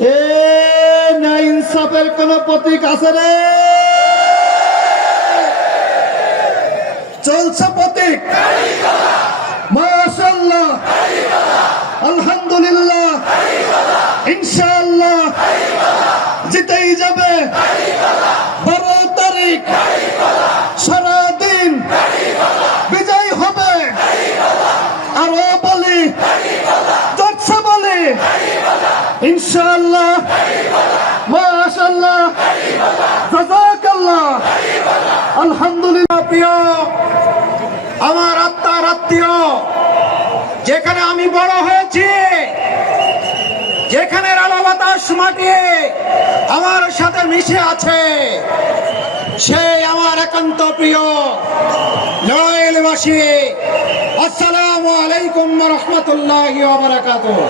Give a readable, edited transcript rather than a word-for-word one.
এ না ইনসাফের কোন প্রতীক আছে রে? চলছে প্রতীক, মাশাআল্লাহ, আলহামদুলিল্লাহ, ইনশাআল্লাহ জিতেই যাবে। 12 তারিখ সারাদিন বিজয় হবে। আরো বলি, চলছে বলি, ইনশাআল্লাহ, মাশাআল্লাহ, জাযাকাল্লাহ, আলহামদুলিল্লাহ। প্রিয় আমার আত্মার আত্মীয়, যেখানে আমি বড় হয়েছি, যেখানে আলো বাতাস মাটি আমার সাথে মিশে আছে, সেই আমার একান্ত প্রিয় নড়াইলবাসী। আসসালামু আলাইকুম ওয়া রাহমাতুল্লাহি ওয়া বারাকাতুহু।